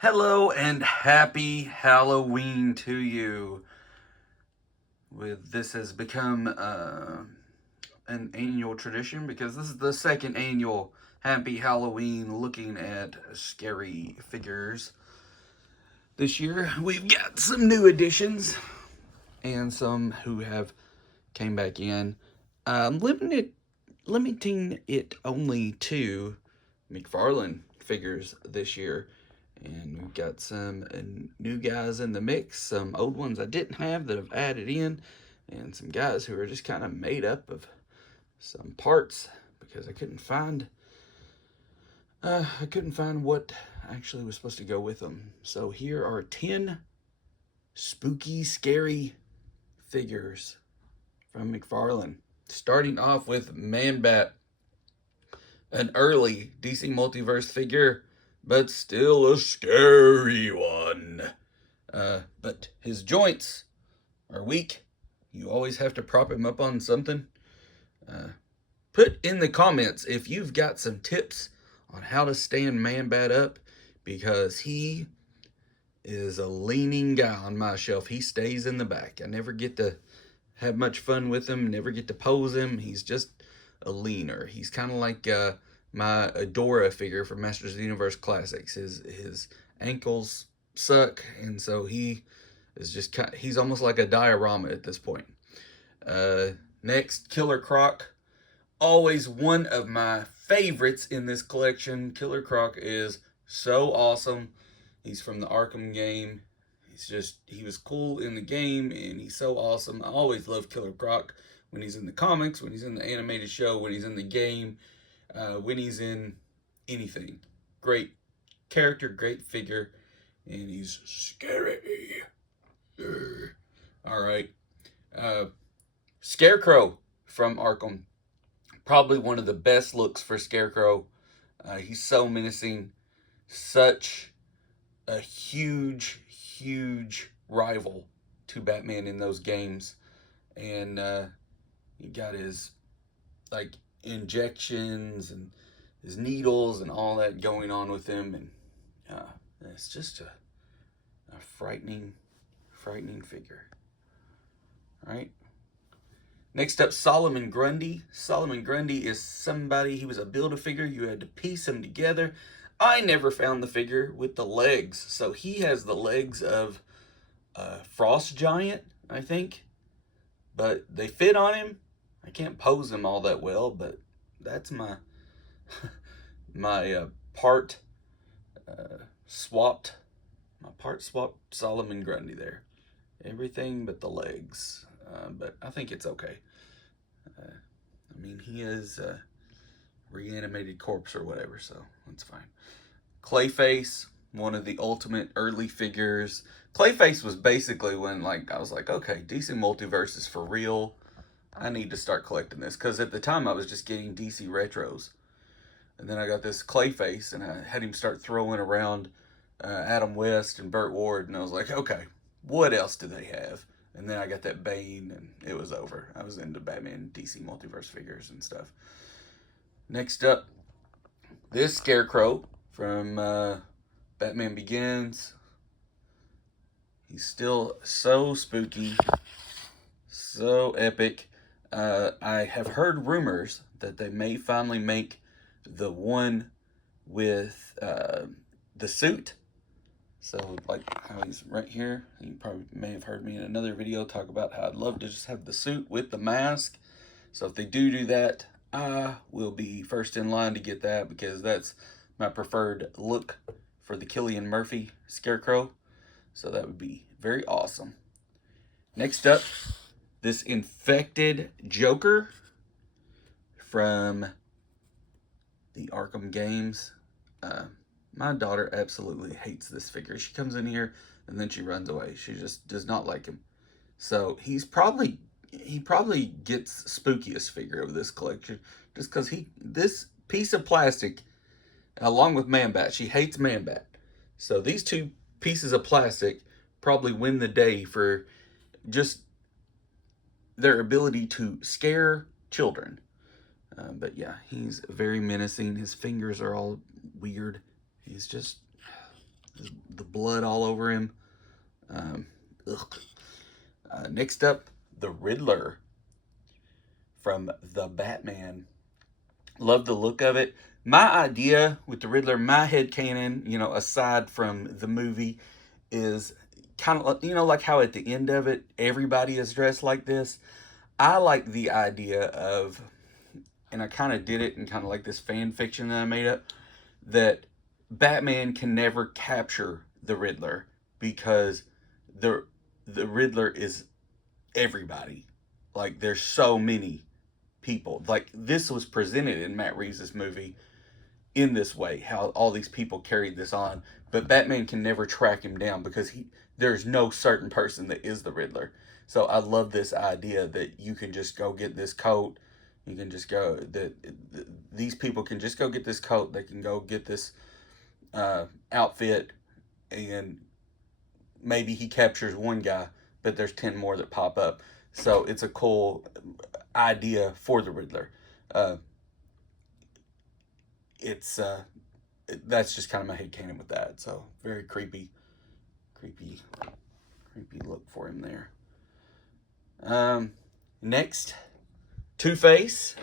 Hello and happy Halloween to you. With this has become an annual tradition because this is the second annual Happy Halloween looking at scary figures. This year we've got some new additions and some who have came back in. Limiting it only to McFarlane figures this year. And we've got some new guys in the mix, some old ones I didn't have that I've added in, and some guys who are just kind of made up of some parts because I couldn't find what actually was supposed to go with them. So here are 10 spooky, scary figures from McFarlane. Starting off with Man Bat, an early DC Multiverse figure, but still a scary one. But his joints are weak. You always have to prop him up on something. Uh, Put in the comments if you've got some tips on how to stand Man Bat up because he is a leaning guy on my shelf. He stays in the back. I never get to have much fun with him, never get to pose him. He's just a leaner. He's kind of like my Adora figure from Masters of the Universe Classics. His ankles suck, and so he is just he's almost like a diorama at this point. Next, Killer Croc, always one of my favorites in this collection. Killer Croc is so awesome. He's from the Arkham game. He was cool in the game, and he's so awesome. I always love Killer Croc when he's in the comics, when he's in the animated show, when he's in the game, when he's in anything. Great character, great figure, and he's scary. All right. Uh, Scarecrow from Arkham. Probably one of the best looks for Scarecrow. He's so menacing. Such a huge rival to Batman in those games. And he got his like injections and his needles and all that going on with him. And it's just a frightening figure. All right. Next up, Solomon Grundy. Solomon Grundy is somebody, he was a Build-A-Figure. You had to piece him together. I never found the figure with the legs. So he has the legs of a Frost Giant, I think. But they fit on him. I can't pose him all that well, but that's my my part swapped. My part swapped Solomon Grundy there. Everything but the legs. But I think it's okay. I mean, he is a reanimated corpse or whatever, so that's fine. Clayface, one of the ultimate early figures. Clayface was basically when like I was like, okay, DC Multiverse is for real. I need to start collecting this because at the time I was just getting DC retros, and then I got this Clayface and I had him start throwing around Adam West and Burt Ward, and I was like, okay, what else do they have? And then I got that Bane, and it was over. I was into Batman DC Multiverse figures and stuff. Next up, this Scarecrow from Batman Begins. He's still so spooky, so epic. I have heard rumors that they may finally make the one with the suit. So, like how he's right here, you probably may have heard me in another video talk about how I'd love to just have the suit with the mask. So if they do that, I will be first in line to get that because that's my preferred look for the Cillian Murphy Scarecrow. So that would be very awesome. Next up, this infected Joker from the Arkham games. My daughter absolutely hates this figure. She comes in here and then she runs away. She just does not like him. So he probably gets spookiest figure of this collection just because this piece of plastic along with Man Bat. She hates Man Bat. So these two pieces of plastic probably win the day for just their ability to scare children. But yeah, he's very menacing. His fingers are all weird. He's just the blood all over him. Ugh. Next up, the Riddler from the Batman. Love the look of it. My idea with the Riddler, my headcanon, aside from the movie, is kind of, like how at the end of it, everybody is dressed like this. I like the idea of, and I kind of did it in kind of like this fan fiction that I made up, that Batman can never capture the Riddler because the Riddler is everybody. Like there's so many people. Like this was presented in Matt Reeves' movie in this way, how all these people carried this on, but Batman can never track him down because there's no certain person that is the Riddler. So I love this idea that you can just go get this coat. You can just go that these people can just go get this coat. They can go get this outfit, and maybe he captures one guy, but there's 10 more that pop up. So it's a cool idea for the Riddler. It's that's just kind of my headcanon with that. So very creepy look for him there. Next, Two-Face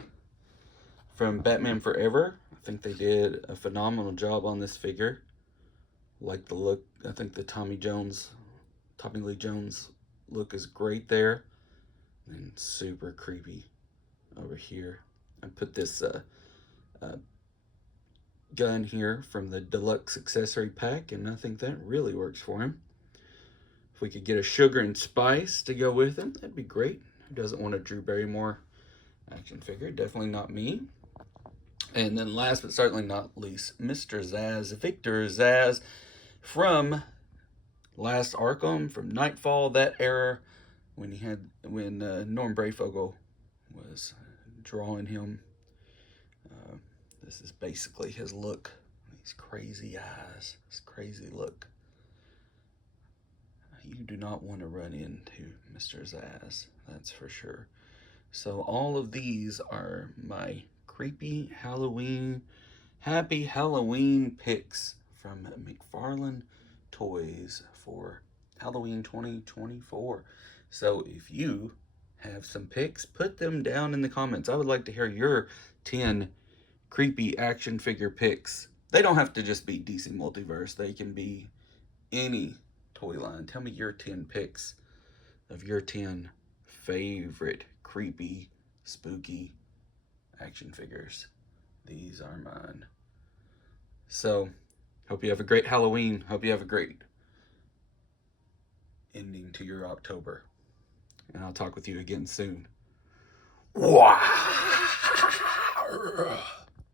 from Batman Forever. I think they did a phenomenal job on this figure. Like the look. I think the Tommy Lee Jones look is great there. And super creepy over here. I put this gun here from the deluxe accessory pack, and I think that really works for him. If we could get a sugar and spice to go with him, that'd be great. Who doesn't want a Drew Barrymore action figure? Definitely not me. And then last but certainly not least, Mr. Zsasz, Victor Zsasz from Last Arkham, from Nightfall, that era when Norm Brayfogle was drawing him. This is basically his look. These crazy eyes, this crazy look. You do not want to run into Mr. Zsasz, that's for sure. So all of these are my creepy Halloween, happy Halloween picks from McFarlane Toys for Halloween 2024. So if you have some picks, put them down in the comments. I would like to hear your 10 creepy action figure picks. They don't have to just be DC Multiverse. They can be any toy line. Tell me your 10 picks of your 10 favorite creepy, spooky action figures. These are mine. So, hope you have a great Halloween. Hope you have a great ending to your October. And I'll talk with you again soon. Wow.